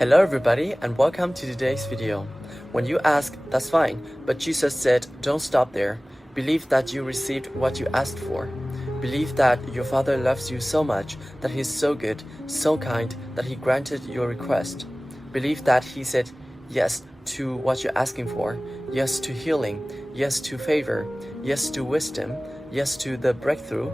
Hello everybody and welcome to today's video. When you ask, that's fine, but Jesus said, don't stop there. Believe that you received what you asked for. Believe that your Father loves you so much, that He's so good, so kind, that He granted your request. Believe that He said yes to what you're asking for, yes to healing, yes to favor, yes to wisdom, yes to the breakthrough.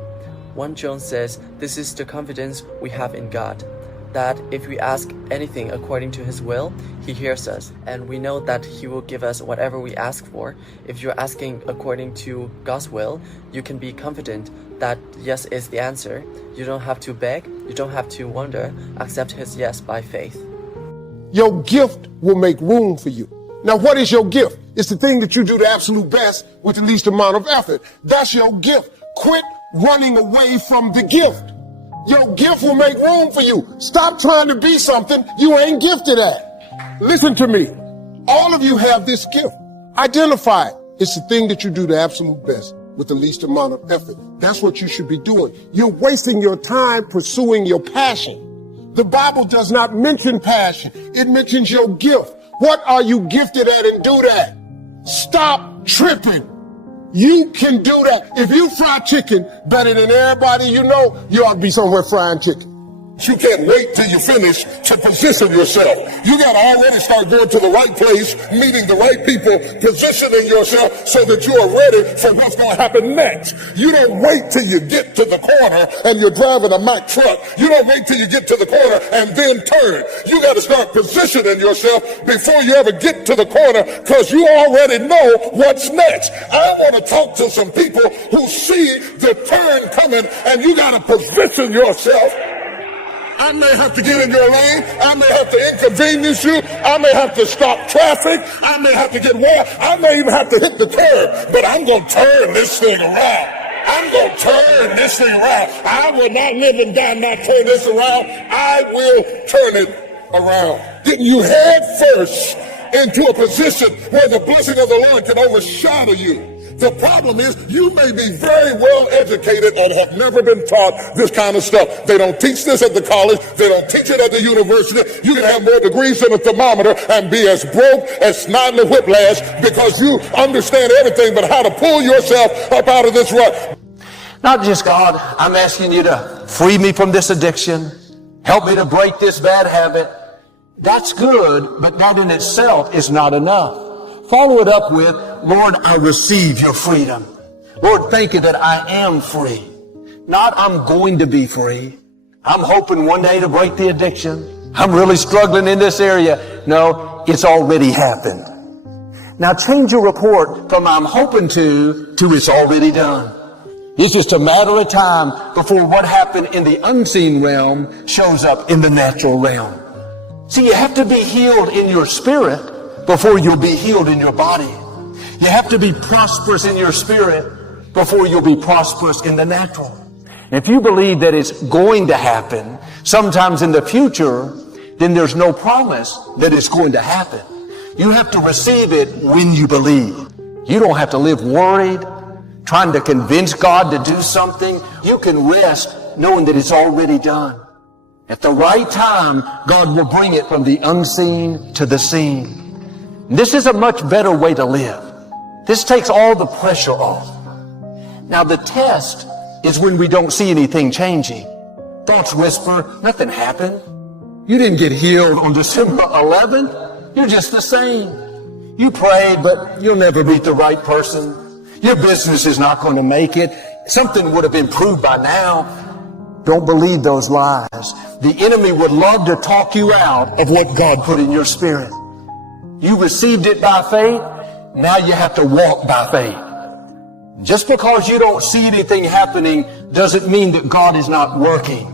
1 John says, this is the confidence we have in God, that if we ask anything according to His will, He hears us, and we know that He will give us whatever we ask for. If you're asking according to God's will, you can be confident that yes is the answer. You don't have to beg, you don't have to wonder, accept His yes by faith. Your gift will make room for you. Now, what is your gift? It's the thing that you do the absolute best with the least amount of effort. That's your gift. Quit running away from the gift. Your gift will make room for you. Stop trying to be something you ain't gifted at. Listen to me. All of you have this gift. Identify it. It's the thing that you do the absolute best with the least amount of effort. That's what you should be doing. You're wasting your time pursuing your passion. The Bible does not mention passion. It mentions your gift. What are you gifted at, and do that? Stop tripping. You can do that. If you fry chicken better than everybody you know, you ought to be somewhere frying chicken. You can't wait till you finish to position yourself. You got to already start going to the right place, meeting the right people, positioning yourself so that you are ready for what's going to happen next. You don't wait till you get to the corner and you're driving a Mack truck. You don't wait till you get to the corner and then turn. You got to start positioning yourself before you ever get to the corner, because you already know what's next. I want to talk to some people who see the turn coming, and you got to position yourself. I may have to get in your lane. I may have to inconvenience you. I may have to stop traffic. I may have to get wet. I may even have to hit the curb. But I'm going to turn this thing around. I'm going to turn this thing around. I will not live and die not turn this around. I will turn it around. Getting you head first into a position where the blessing of the Lord can overshadow you. The problem is, you may be very well educated and have never been taught this kind of stuff. They don't teach this at the college. They don't teach it at the university. You can have more degrees than a thermometer and be as broke as snot in a whiplash because you understand everything but how to pull yourself up out of this rut. Not just, God, I'm asking you to free me from this addiction. Help me to break this bad habit. That's good, but that in itself is not enough. Follow it up with, Lord, I receive your freedom. Lord, thank you that I am free. Not I'm going to be free. I'm hoping one day to break the addiction. I'm really struggling in this area. No, it's already happened. Now change your report from I'm hoping to it's already done. It's just a matter of time before what happened in the unseen realm shows up in the natural realm. See, you have to be healed in your spirit before you'll be healed in your body. You have to be prosperous in your spirit before you'll be prosperous in the natural. And if you believe that it's going to happen sometimes in the future, then there's no promise that it's going to happen. You have to receive it when you believe. You don't have to live worried, trying to convince God to do something. You can rest knowing that it's already done. At the right time, God will bring it from the unseen to the seen. This is a much better way to live. This takes all the pressure off. Now the test is when we don't see anything changing. Thoughts whisper, nothing happened. You didn't get healed on December 11th. You're just the same. You prayed, but you'll never meet the right person. Your business is not going to make it. Something would have been proved by now. Don't believe those lies. The enemy would love to talk you out of what God put in your spirit. You received it by faith. Now you have to walk by faith. Just because you don't see anything happening doesn't mean that God is not working.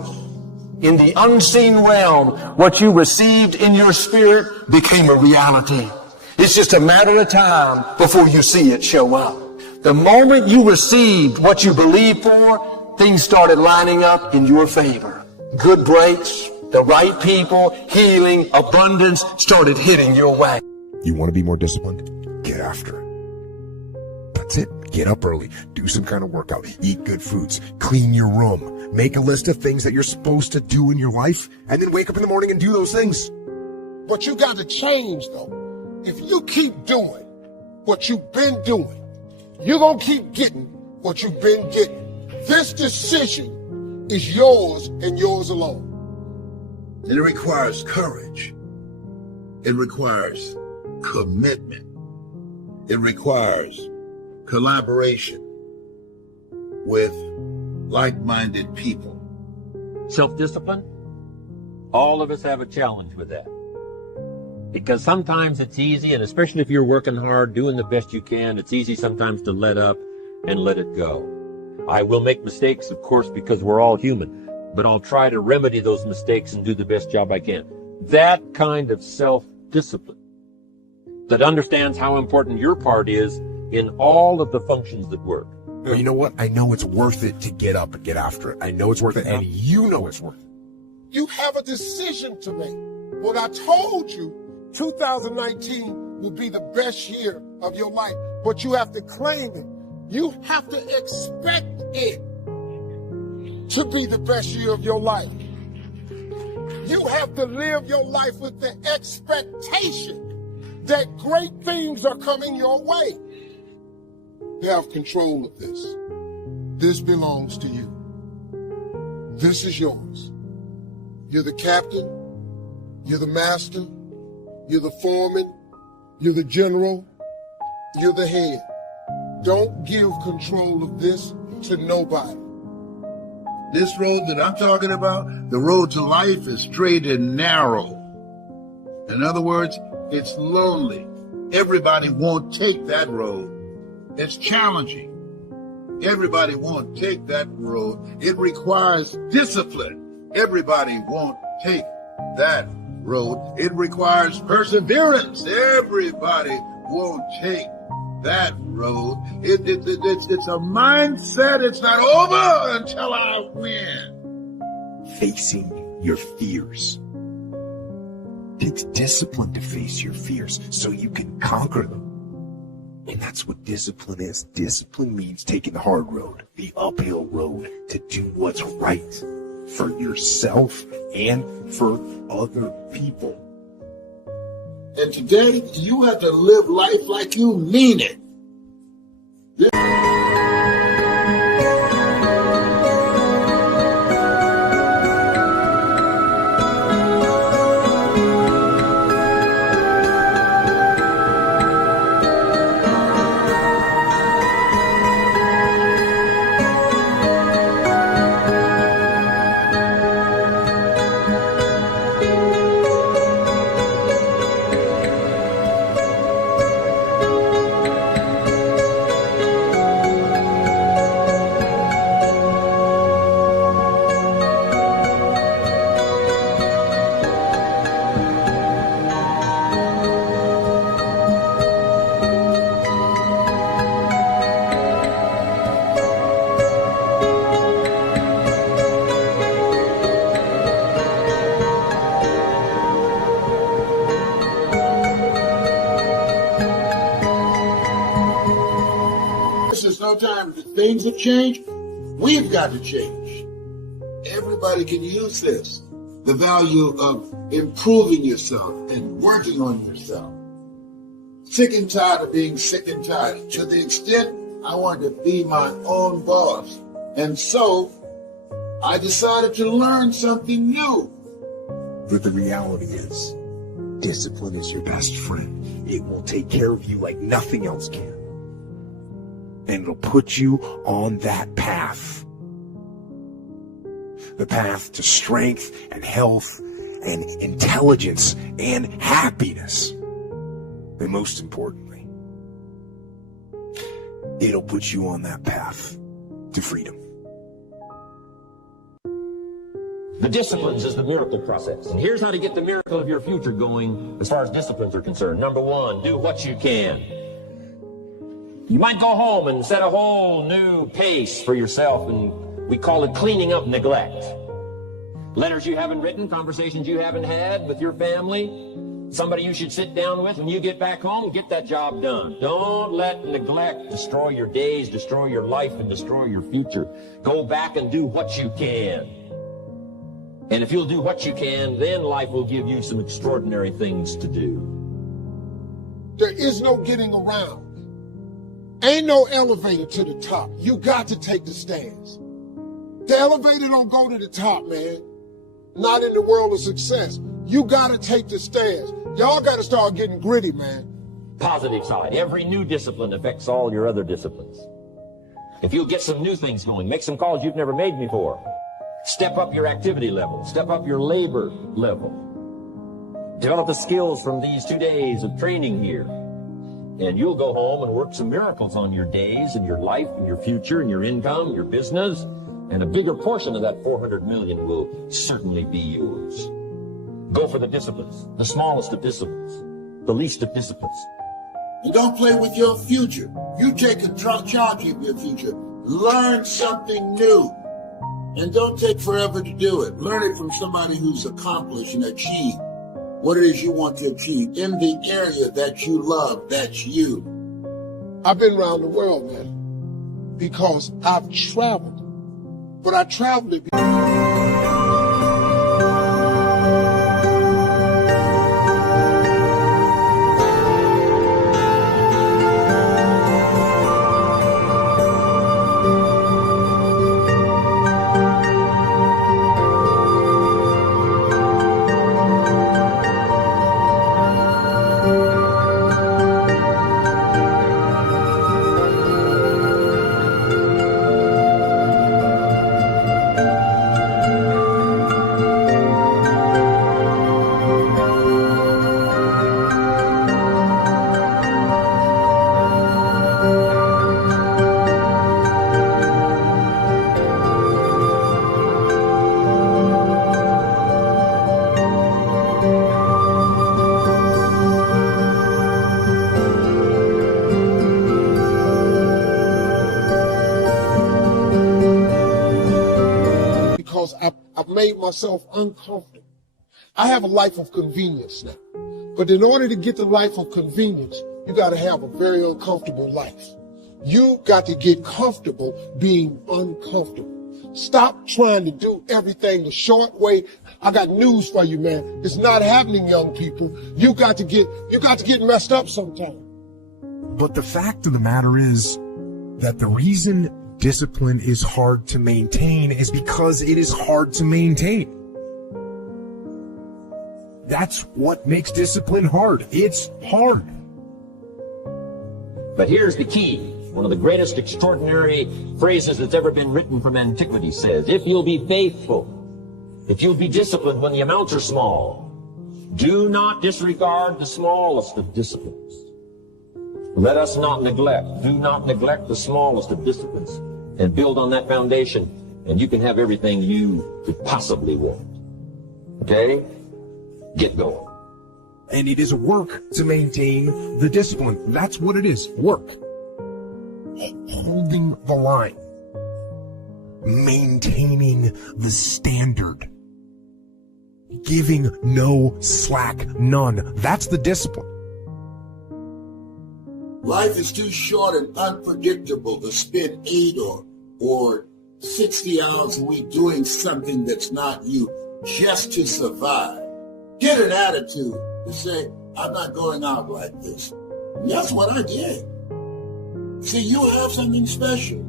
In the unseen realm, what you received in your spirit became a reality. It's just a matter of time before you see it show up. The moment you received what you believed for, things started lining up in your favor. Good breaks, the right people, healing, abundance started hitting your way. You want to be more disciplined? Get after it. That's it. Get up early. Do some kind of workout. Eat good foods. Clean your room. Make a list of things that you're supposed to do in your life, and then wake up in the morning and do those things. But you got to change, though. If you keep doing what you've been doing, you're going to keep getting what you've been getting. This decision is yours and yours alone. And it requires courage. It requires commitment. It requires collaboration with like-minded people. Self-discipline, all of us have a challenge with that. Because sometimes it's easy, and especially if you're working hard, doing the best you can, it's easy sometimes to let up and let it go. I will make mistakes, of course, because we're all human, but I'll try to remedy those mistakes and do the best job I can. That kind of self-discipline that understands how important your part is in all of the functions that work. Well, you know what? I know it's worth it to get up and get after it. I know it's worth it, and you know it's worth it. You have a decision to make. What I told you, 2019 will be the best year of your life, but you have to claim it. You have to expect it to be the best year of your life. You have to live your life with the expectation that great things are coming your way. You have control of this. This belongs to you. This is yours. You're the captain. You're the master. You're the foreman. You're the general. You're the head. Don't give control of this to nobody. This road that I'm talking about, the road to life, is straight and narrow. In other words, it's lonely. Everybody won't take that road. It's challenging. Everybody won't take that road. It requires discipline. Everybody won't take that road. It requires perseverance. Everybody won't take that road. It's a mindset. It's not over until I win. Facing your fears. It takes discipline to face your fears so you can conquer them. And that's what discipline is. Discipline means taking the hard road, the uphill road, to do what's right for yourself and for other people. And today, you have to live life like you mean it. Sometimes things have changed. We've got to change. Everybody can use this. The value of improving yourself and working on yourself. Sick and tired of being sick and tired. To the extent I wanted to be my own boss. And so I decided to learn something new. But the reality is, discipline is your best friend. It will take care of you like nothing else can. And it'll put you on that path. The path to strength and health and intelligence and happiness. And most importantly, it'll put you on that path to freedom. The disciplines is the miracle process. And here's how to get the miracle of your future going as far as disciplines are concerned. Number one, do what you can. You might go home and set a whole new pace for yourself, and we call it cleaning up neglect. Letters you haven't written, conversations you haven't had with your family, somebody you should sit down with when you get back home, get that job done. Don't let neglect destroy your days, destroy your life, and destroy your future. Go back and do what you can. And if you'll do what you can, then life will give you some extraordinary things to do. There is no getting around. Ain't no elevator to the top. You got to take the stairs. The elevator don't go to the top, man. Not in the world of success. You got to take the stairs. Y'all got to start getting gritty, man. Positive side. Every new discipline affects all your other disciplines. If you'll get some new things going, make some calls you've never made before. Step up your activity level. Step up your labor level. Develop the skills from these 2 days of training here. And you'll go home and work some miracles on your days and your life and your future and your income, your business. And a bigger portion of that 400 million will certainly be yours. Go for the disciplines, the smallest of disciplines, the least of disciplines. You don't play with your future. You take charge of your future. Learn something new. And don't take forever to do it. Learn it from somebody who's accomplished and achieved what it is you want to achieve in the area that you love. That's you. I've been around the world, man, because I've traveled. But I traveled it. I've made myself uncomfortable. I have a life of convenience now. But in order to get the life of convenience, you got to have a very uncomfortable life. You got to get comfortable being uncomfortable. Stop trying to do everything the short way. I got news for you, man. It's not happening, young people. You got to get messed up sometime. But the fact of the matter is that the reason discipline is hard to maintain is because it is hard to maintain. That's what makes discipline hard. It's hard. But here's the key. One of the greatest extraordinary phrases that's ever been written from antiquity says, if you'll be faithful, if you'll be disciplined when the amounts are small, do not disregard the smallest of disciplines. Let us not neglect. Do not neglect the smallest of disciplines. And build on that foundation, and you can have everything you could possibly want. Okay? Get going. And it is work to maintain the discipline. That's what it is. Work. Holding the line. Maintaining the standard. Giving no slack, none. That's the discipline. Life is too short and unpredictable to spend 8 or 60 hours a week doing something that's not you just to survive. Get an attitude to say, I'm not going out like this. And that's what I did. See, you have something special.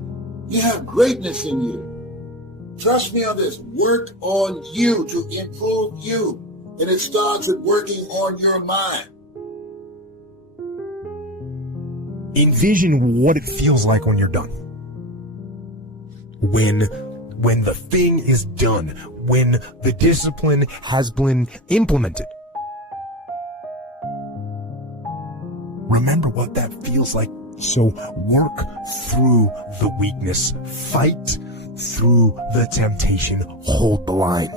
You have greatness in you. Trust me on this. Work on you to improve you. And it starts with working on your mind. Envision what it feels like when you're done. When the thing is done, when the discipline has been implemented. Remember what that feels like. So work through the weakness, fight through the temptation, hold the line.